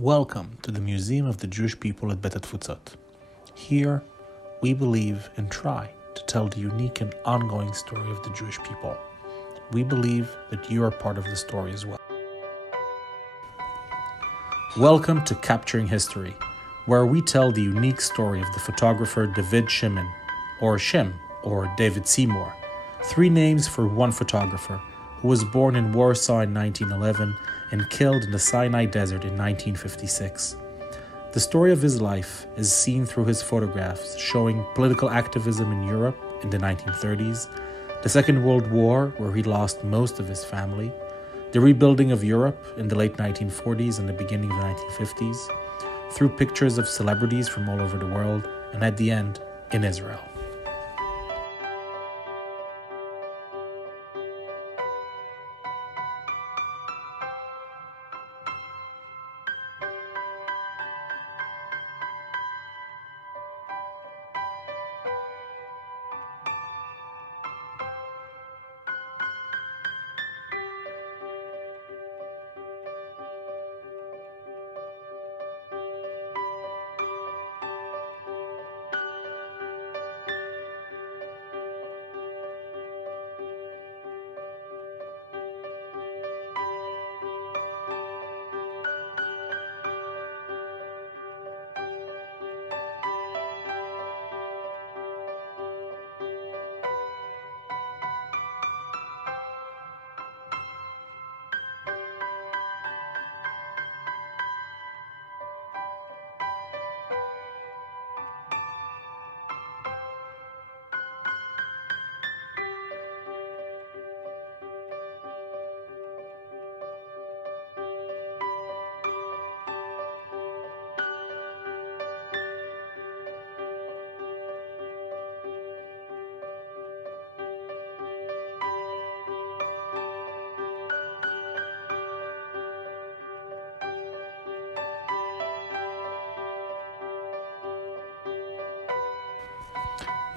Welcome to the Museum of the Jewish People at Bet Atfutzot. Here, we believe and try to tell the unique and ongoing story of the Jewish people. We believe that you are part of the story as well. Welcome to Capturing History, where we tell the unique story of the photographer David Shimin, or Chim, or David Seymour, three names for one photographer who was born in Warsaw in 1911 and killed in the Sinai Desert in 1956. The story of his life is seen through his photographs showing political activism in Europe in the 1930s, the Second World War, where he lost most of his family, the rebuilding of Europe in the late 1940s and the beginning of the 1950s, through pictures of celebrities from all over the world, and at the end, in Israel.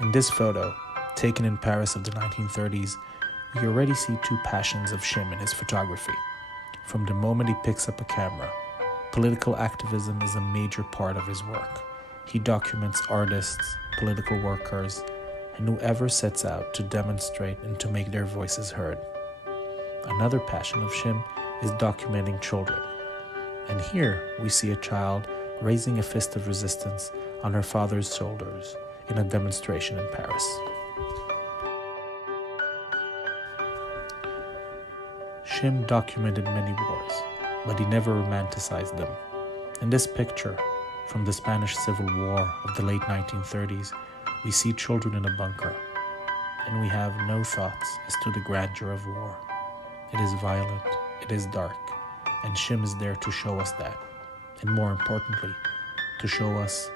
In this photo, taken in Paris of the 1930s, you already see two passions of Chim in his photography. From the moment he picks up a camera, political activism is a major part of his work. He documents artists, political workers, and whoever sets out to demonstrate and to make their voices heard. Another passion of Chim is documenting children. And here we see a child raising a fist of resistance on her father's shoulders in a demonstration in Paris. Chim documented many wars, but he never romanticized them. In this picture from the Spanish Civil War of the late 1930s, we see children in a bunker, and we have no thoughts as to the grandeur of war. It is violent, it is dark, and Chim is there to show us that, and more importantly, to show us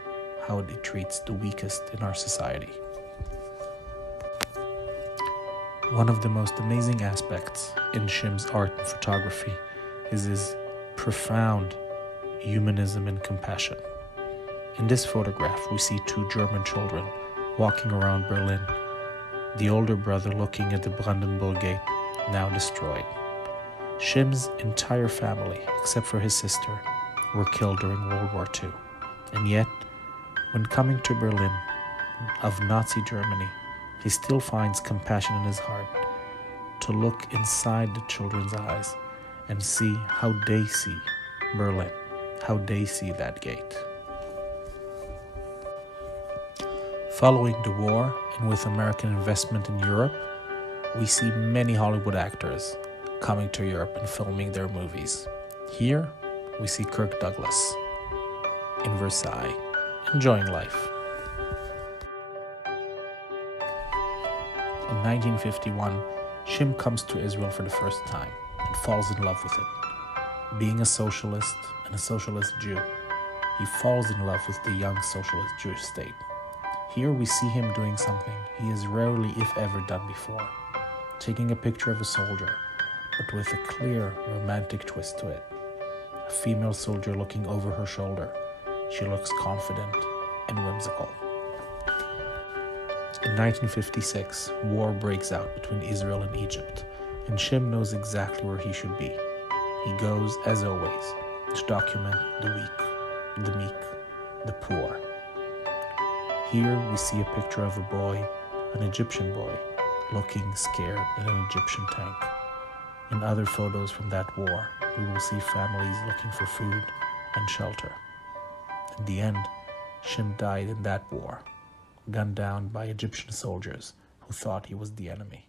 how it treats the weakest in our society. One of the most amazing aspects in Chim's art and photography is his profound humanism and compassion. In this photograph, we see two German children walking around Berlin, the older brother looking at the Brandenburg Gate, now destroyed. Chim's entire family, except for his sister, were killed during World War II, and yet, when coming to Berlin of Nazi Germany, he still finds compassion in his heart to look inside the children's eyes and see how they see Berlin, how they see that gate. Following the war and with American investment in Europe, we see many Hollywood actors coming to Europe and filming their movies. Here, we see Kirk Douglas in Versailles, enjoying life. In 1951, Chim comes to Israel for the first time and falls in love with it. Being a socialist and a socialist Jew, he falls in love with the young socialist Jewish state. Here we see him doing something he has rarely, if ever, done before, taking a picture of a soldier, but with a clear romantic twist to it. A female soldier looking over her shoulder. She looks confident and whimsical. In 1956, war breaks out between Israel and Egypt, and Chim knows exactly where he should be. He goes, as always, to document the weak, the meek, the poor. Here we see a picture of a boy, an Egyptian boy, looking scared in an Egyptian tank. In other photos from that war, we will see families looking for food and shelter. In the end, Chim died in that war, gunned down by Egyptian soldiers who thought he was the enemy.